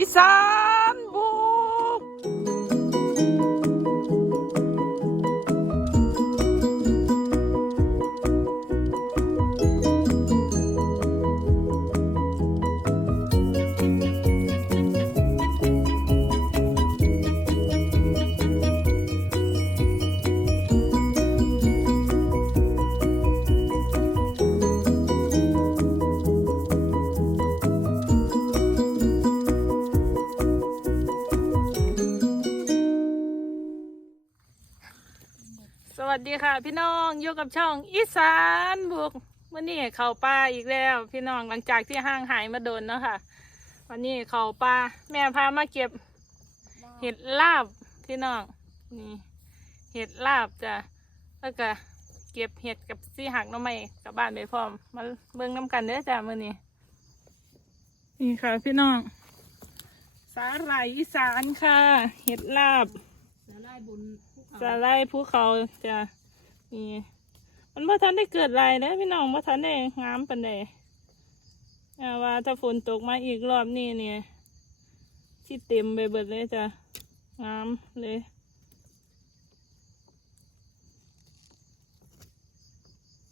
อี สวัสดีค่ะ พี่น้องอยู่กับช่องอีสานบุกวันนี้เข้าป่าอีกแล้ว พี่น้องหลังจากที่ห่างหายมาโดนเนาะค่ะ วันนี้เข้าป่าแม่พามาเก็บ เห็ดลาบพี่น้องนี่เห็ดลาบจ้ะแล้วก็เก็บเห็ดกับซี่หักน้องไม้กลับบ้านไปพร้อมมาเบิ่งน้ำกันเด้อจ้ะมื้อนี้นี่ค่ะ พี่น้อง สาหร่ายอีสานค่ะ เห็ดลาบสาลายบุญ สาหร่ายภูเขาจะนี่มันบ่ทันได้เกิดไรนะพี่น้องบ่ทันได้งามปานใดอ่ว่าถ้าฝนตกมาอีกรอบนี้เนี่ยที่เต็มไปเบิดเลยจ้ะงามเลย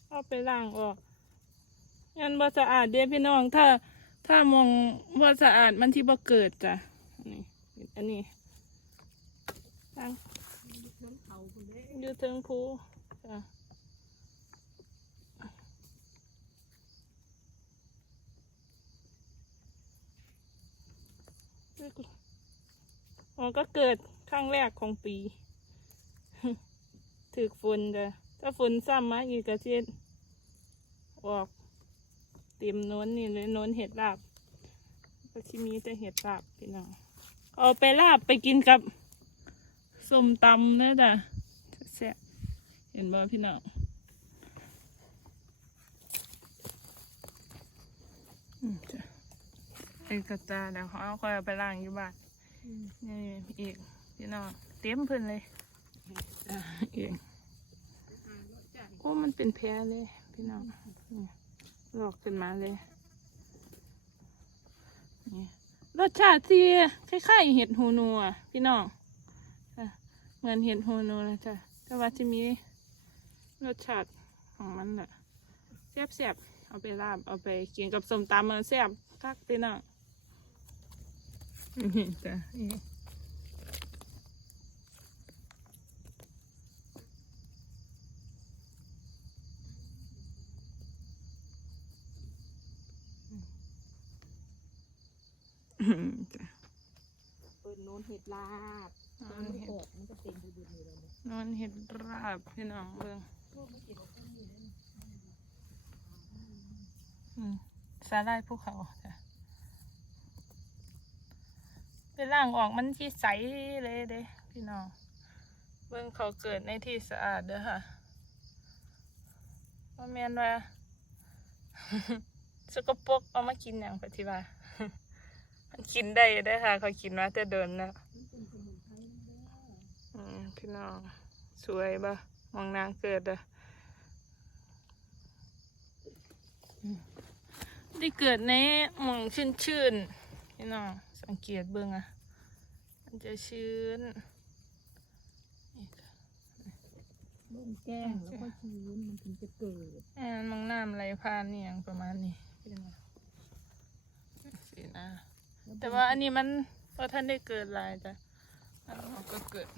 เอาไปล้างออกงั้นบ่สะอาดเด้พี่น้องถ้า ถ้ามองบ่สะอาดมันที่บ่เกิดจ้ะอันนี้อันนี้ล้าง บนเขาคนเด้ อยู่เทิงภูจ้ะอ๋อก็เกิดครั้งแรกของปีถือฝนจ้ะถ้าฝนซ้ำมาอีกกระเจ็ดออกเต็มโน้นนี่เลยโน้นเห็ดลาบก็ชิมีแต่เห็ดลาบพี่น้องเอาไปลาบไปกินกับส้มตำนะจ้ะ ห็นบ่พี่น้องอืมจ้ะเอกตาเดี๋ยวเขาเอาค่อยเอาไปล้างอยู่บ้านนี่อีกพี่น้องเต็มเพิ่นเลยจ้ะอีกโอ้มันเป็นแผลเลย พี่น้องนี่ลอกขึ้นมาเลยนี่รสชาติที่คล้ายๆเห็ดหูหนูอะพี่น้องเหมือนเห็ดหูหนูนะจ๊ะแต่ว่าจะมี รสชาติของมันแหละแซ่บแซ่บๆเอาไปลาบเอาไปกินกับส้มตำมันแซ่บคักตีน่ะนี่จ้ะนี่อืมจ้ะเปิดโน้นเห็ดลาบนอมันนเห็ดออกมันก็เป็นดูดูนี่เลยเนี่ยนอนเห็ดราบพี่น้องเบิ่ง พวกมันเก็บเอาข้างนี้เลยอืมสาหร่ายภูเขาจ้ะไปล่างออกมันที่ใสเลยเด้พี่น้องเบิ่งเขาเกิดในที่สะอาดเด้อค่ะว่าแม่นว่าสกปรกเอามากินอย่างปฏิบัติมันกินได้เด้ค่ะเขากินมาแต่เดินนเป็นนไพรนั่นเด้ออืมพี่น้อง สวยปะ มองนางเกิดอะอืมได้เกิดในหมองชื้นชื้นๆพี่น้องสังเกตเบิ่งอะมันจะชื้นนี่ค่ะลุ่มแก้งแล้วก็ชื้นมันถึงจะเกิดอ่ามองน้ำไหลผ่านนี่อย่างประมาณนี้พี่น้องสีนะแต่ว่าอันนี้มันเพราะท่านได้เกิดหลายจ้ะอันนี้ก็เกิด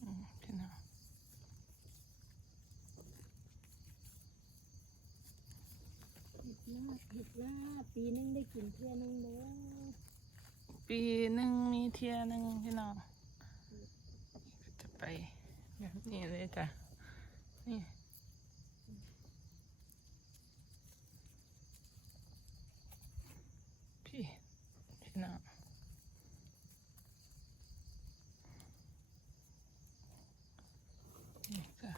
อืมพี่น้อง เห็ดลาบเห็ดลาบปีนึงได้กินเพื่อนึงเด้อปีหนึ่งมีเที่ยหนึ่งพี่น้องก็จะไปแบบนี้เลยจ้ะนี่พี่พี่น้องนี่จ้ะ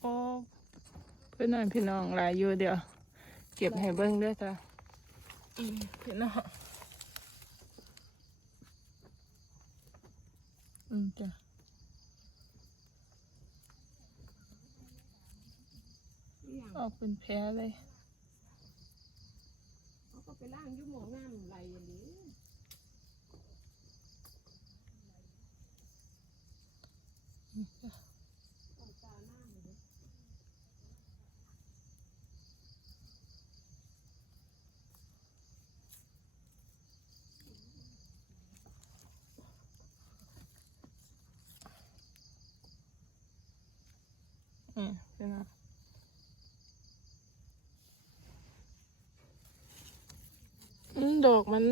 โอ้เพื่อนอนพี่น้องหลายอยู่เดี๋ยว เก็บให้เบิ้งด้วยจ้ะพี่น้องอืมจ้ะออกเป็นแผลเลยเขาก็ไปล่างยุ่หมองนี้ อืมจ้ะ ต้องตาหน้าเลย อืมพี่น้องอืม ดอกมัน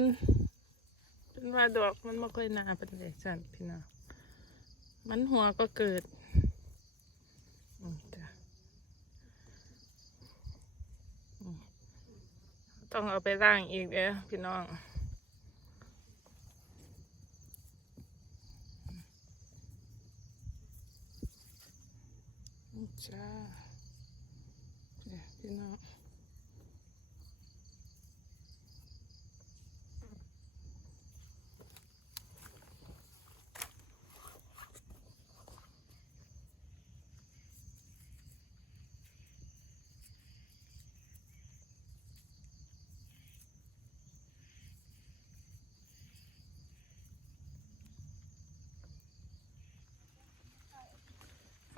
เป็นว่าดอกมันไม่ค่อยหนาเป็นเลยสั่นพี่น้องมันหัวก็เกิดอืมจ้ะอืมต้องเอาไปล้างอีกเด้อพี่น้องอืมจ้าพี่น้อง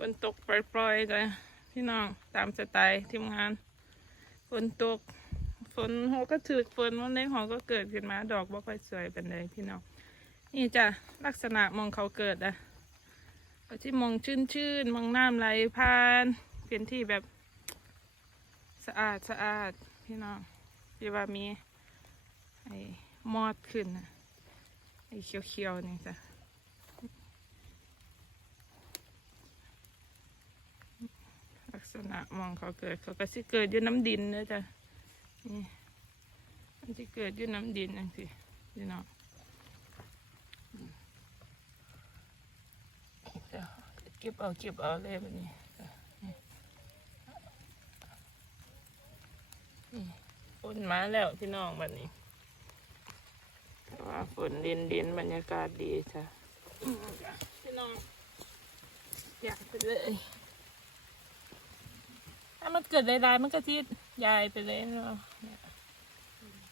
นตกปล่อยๆเลยพี่น้องตามสไตล์ทีมงานฝนตกฝนหัวก็ถือฝนวันนี้หอก็เกิดขึ้นมาดอกบ่ค่อยสวยเป็นเลยพี่น้องนี่จ้ะลักษณะมองเขาเกิดอะก็ที่มองชื่นๆมองน้ำไหลผ่านเป็นที่แบบสะอาดสะอาดพี่น้องที่ว่ามีไอ้มอดขึ้นะไอ้เขียวๆนี่จ้ะ ลัก ษณะมองเขาเกิด เขาก็สิเกิดอยู่น้ำดินเนอะจ้ะนี่มันสิเกิดอยู่น้ำดินจังสิพี่น้องเก็บเอาเก็บเอาเลยแบบนี้นี่นี่ฝนมาแล้วพี่น้องแบบนี้ว่าฝนดินดินบรรยากาศดีจ้ะอืมจ้ะพี่น้องอยากไปเลย ถ้ามันเกิดใดๆมันก็ที่ยายไปเลยเนาะที่ย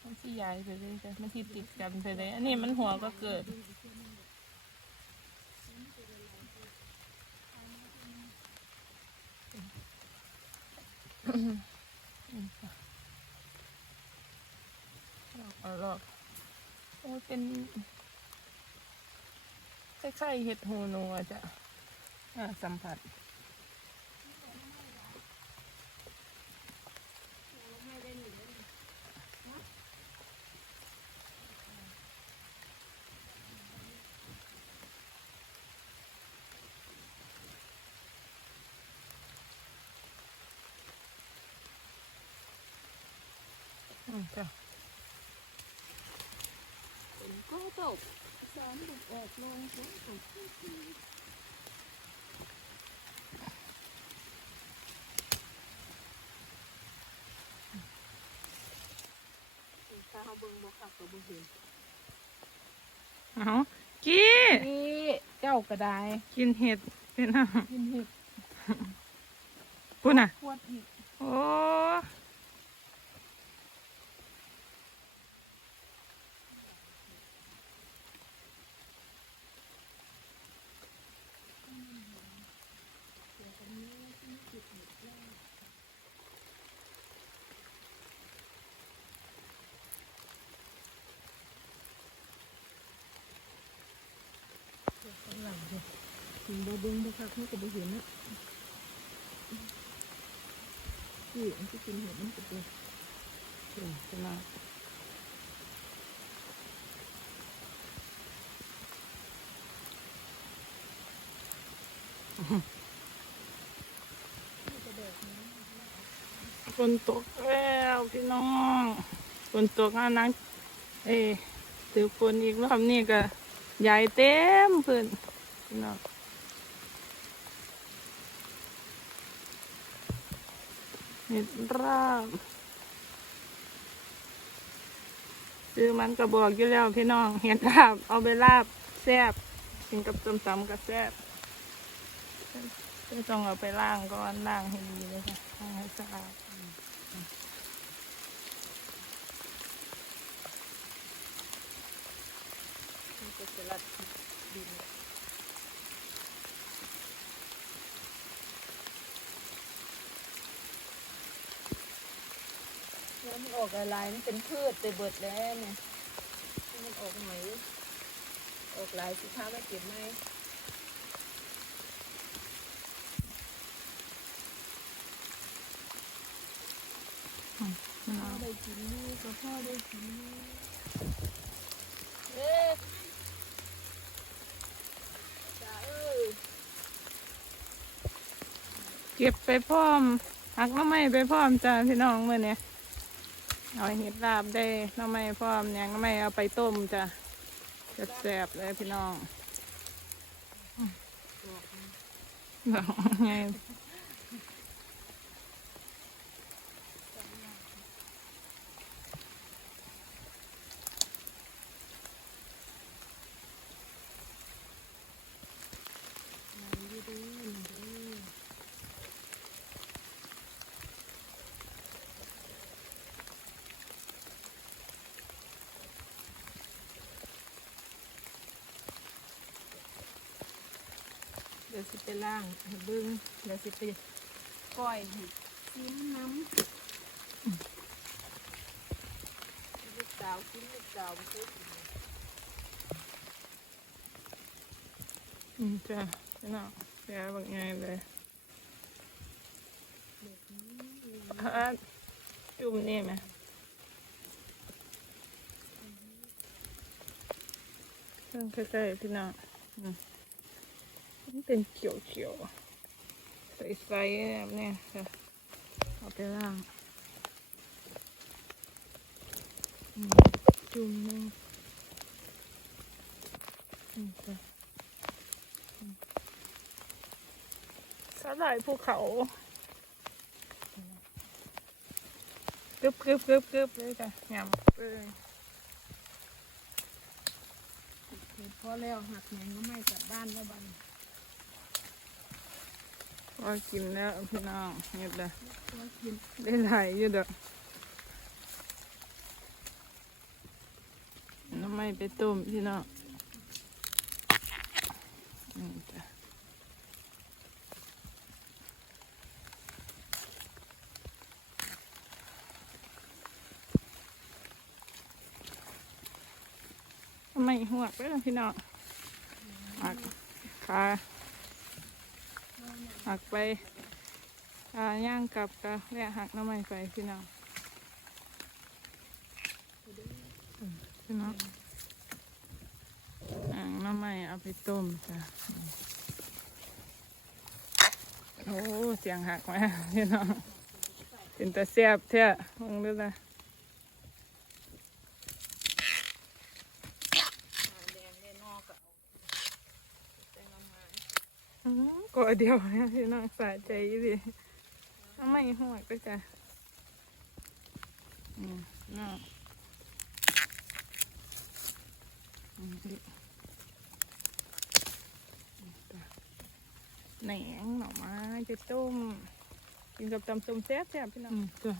มันที่ยายไปเลยจ้ะมันที่ติดกันไปเลย อันนี้มันหัวก็เกิดลอกเอาลอกโอ้เป็นคล้ายๆเห็ดหูหนูอะจ้ะสัมผัส จ้ะฝนก็ตกสอนบุกออกลงฝนตกถ้าเขาเบิ่งบ่คักก็บ่เห็นเอากี้นี่เจ้าก็ได้กินเห็ดเป็นอาหารกินเห็ดปุ่นอะขวดอีกโอ้ข้างหลังดิ ถึง บ่เบิ่งบ่คักเขาก็บ่เห็นนะนี่มันสิกินเห็ดมันก็เป็นอืมขึ้นมาฝนตกแล้วพี่น้องฝนตกอะนังเอ้ถือฝนอีกรอบนี่ก็ใหญ่เต็มเพื่อนพี่น้อง เห็ดราบซื้อมันกระบอกอยู่แล้วพี่น้อง เห็ดราบ เอาไปลาบแซบกินกับส้มตำกับแซบจะต้องเอาไปล้างก่อนล้างให้ดีเลยค่ะล้างให้สะอาดก็จะรัดดิน แล้วมันออกอะไรมันเป็นพืชไปเบิดแล้วเนี่ยให้มันออกหน่อยออกหลายสิค้าไม่เก็บไหมอืมพ่อได้กินนี่ก็พ่อได้กินนี่เอ๊ะจ้าเอ้ยเก็บไปพร้อมหักหน้ำไม้ไปพร้อมจ้าพี่น้องเมื่อนี้ เอาเห็ดลาบได้หน้ำไม้พร้อมเนี่ยหน้ำไม้เอาไปต้มจ้ะแซ่บๆเลยพี่น้องบอกไง ไหนดูดูไหนดูเดี๋ยวสิไปล่างให้เบิ้งเดี๋ยวสิไปก้อยให้กินน้ำลูกสาวกินลูกสาวไม่เคยกินอืมจ้ะพี่น้องแซ่บางไงเลยอะจุ่มนี่ไหมเครื่องใกล้ๆพี่น้องอืม มันเป็นเขียวๆใสๆแบบนี้ค่ะเอาไปล้างจุ่มนึงสาหร่ายภูเขากึบกึบกึบกึบเลยจ้ะยำเลยพอแล้วหักแหงก็ไม่กลับบ้านแล้วบัน พอกินแล้วพี่น้องเงียบเลยได้หลายอยู่เด้อน้ำไม่ไปต้มพี่น้องอืมจ้ะไมหัวไปแล่ะพี่น้องหักขา หักไปขาย่างกลับกะแวะหักน้ำไม้ไปพี่น้องพี่น้องอ่างน้ำไม้เอาไปต้มจ้ะโอ้เสียงหักมาพี่น้องเป็นตาแซ่บแท้มองดูนะ แดงได้นอกก็เอาใส่น้ำมัน อืมก็เดียวนะพี่น้องสะใจอยู่ดิน้ำไม้หัวกไปจ้ะอืมน้องอืมดิแหนงหน่อไม้จะต้มกินกับตำส้มแซ่บแซ่บพี่น้องจ้ะ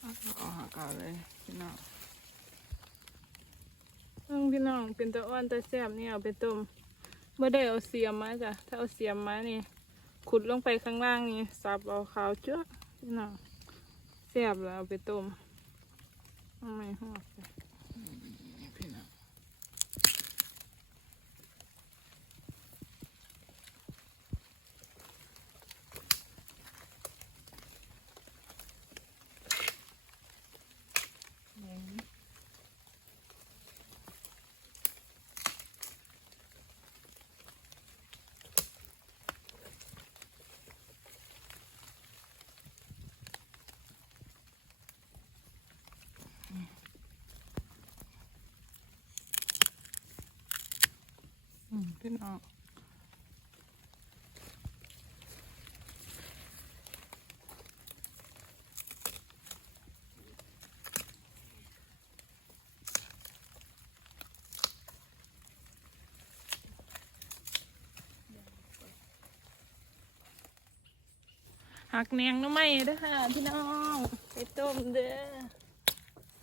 เอาหักเอาเลยพี่น้อง น้องพี่น้องเป็นตะอ้อนตะแซ่บนี่เอาไปต้มเมื่อได้เอาเสียมมาจ้ะถ้าเอาเสียมมานี่ ขุดลงไปข้างล่างนี่สับเอาขาวเจ้าพี่น้องแซ่บแล้วเอาไปต้มทำไมหอกจ้ะ พี่น้องหักแนงน้ำไม่ด้วค่ะพี่น้องไปต้มเด้อ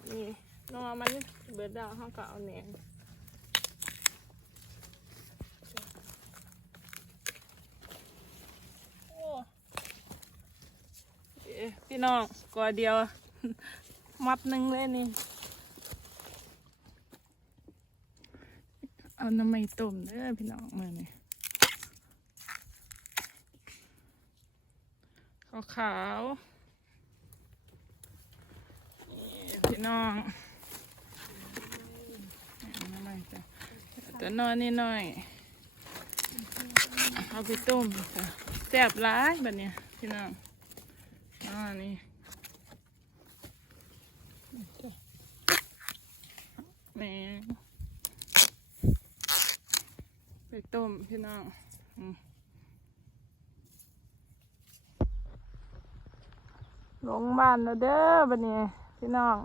นี่นอมันเบิดดาวเขาก็เอาแนง พี่น้องกอเดียว มัดหนึ่งเลยนี่ เอาน้ำไม่ต้มเด้อพี่น้องมาเนี่ยขาวขาวๆพี่น้องอาน้ำไม่จ้ะนอนนิดหน่อยเอาไปต้มจ้ะแซ่บร้ายแบบเนี้ยพี่น้อง อ่านี่แม่ไปต้มพี่น้องอืมลงบ้านแล้วเด้อบัดนี้พี่น้อง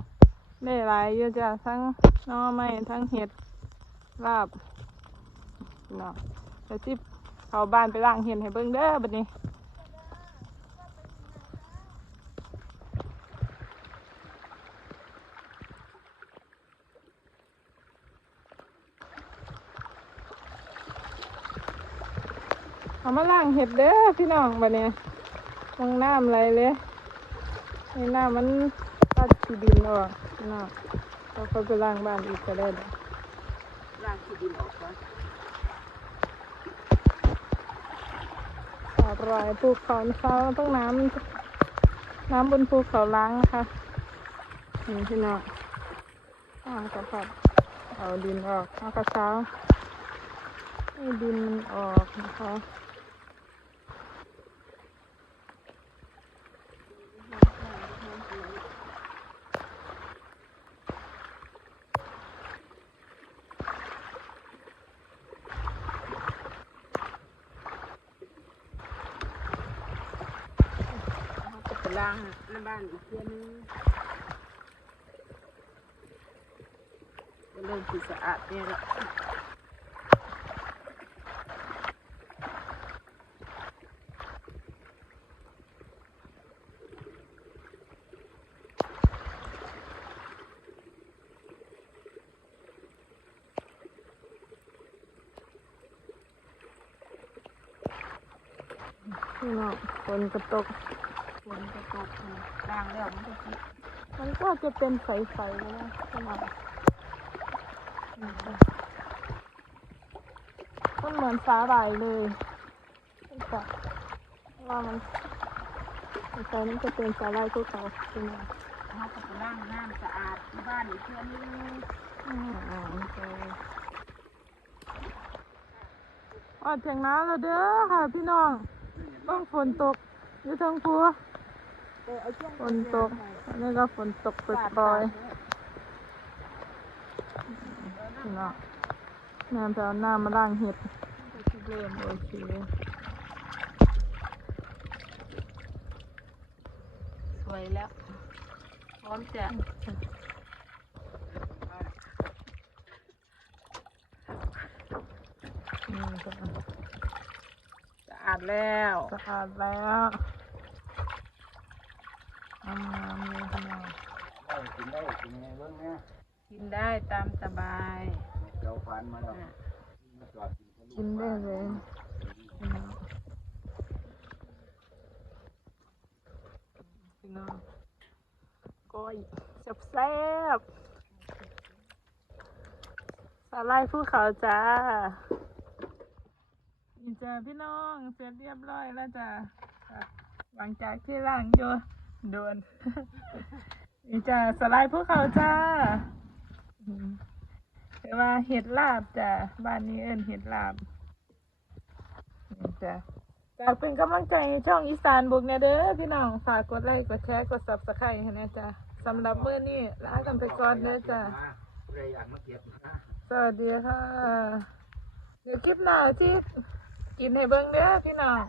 ได้หลายอยู่จ้ะทั้งหน่อไม้ทั้งเห็ดลาบน้องเดี๋ยวจิบเขาบ้านไปล้างเห็ดให้เบิ่งเด้อบัดนี้ เอามาล้างเห็ดเด้อพี่น้องบัดนี้ลงน้ำไหลเลยให้น้ำมันตัดขี้ดินออกพี่น้องเราค่อยไปล้างบ้านอีกก็ได้เด้อร่างที่ดินออกก่อนอร่อยภูเขาเขาต้องน้ำน้ำบนภูเขาล้างนะคะนี่พี่น้องอ่ากระปัดเอาดินออกเอากระเช้าให้ดินมันออกนะคะ ก็ไปล้าง ในบ้านอีกเทียนึงก็เริ่มสีสะอาดเนี่ยละพี่น้องฝนกระตกฝนจะตก ล้างแล้วมันก็สิมันก็จะเป็นใสๆนะพี่น้องก็เหมือนฟ้าใบเลยแต่ว่ามันใสมันจะเป็นสาลายภูเขาพี่น้องเขาก็ไปล้างน้ำสะอาดที่บ้านเที่ยนึงอืมอ่าโอเคออกจากน้ำแล้วเด้อค่ะพี่น้องต้องฝนตกอยู่ทางพัว ฝนตกอันนี้ก็ฝนตกปล่อยๆพี่น้องแม่จะเอาน้ำมาล้างเห็ดเริ่มโอเคสวยแล้ว พร้อมจะนี่ก็สะอาดแล้ว สะอาดแล้ว งามๆเลยพี่น้องได้กินได้กินไงเบ้างเนี่ยกินได้ตามสบายเจ้าฟันมาแล้วอะมาจอดกินกันกินได้เลยพี่น้องพี่น้องก้อยแซ่บๆสาลายภูเขาจ้านี่จ้าพี่น้องเสร็จเรียบร้อยแล้วจ้าอะหลังจากที่ล้างอยู่ โดนนี่จ้าสาลายภูเขาจ้ามเรียกว่าเห็ดลาบจ้ะบ้านนี้เอิ้นเห็ดลาบนี่จ้ะฝากเป็นกำลังใจช่องอีสานบุกเนี่ยเด้อพี่น้องฝากกดไลค์กดแชร์กดซับสไครต์ให้นะจ้ะสำหรับมื้อนี้ลากันไปก่อนเด้อจ้าสวัสดีค่ะ เดี๋ยวคลิปหน้าที่กินให้เบิ่งเด้อพี่น้อง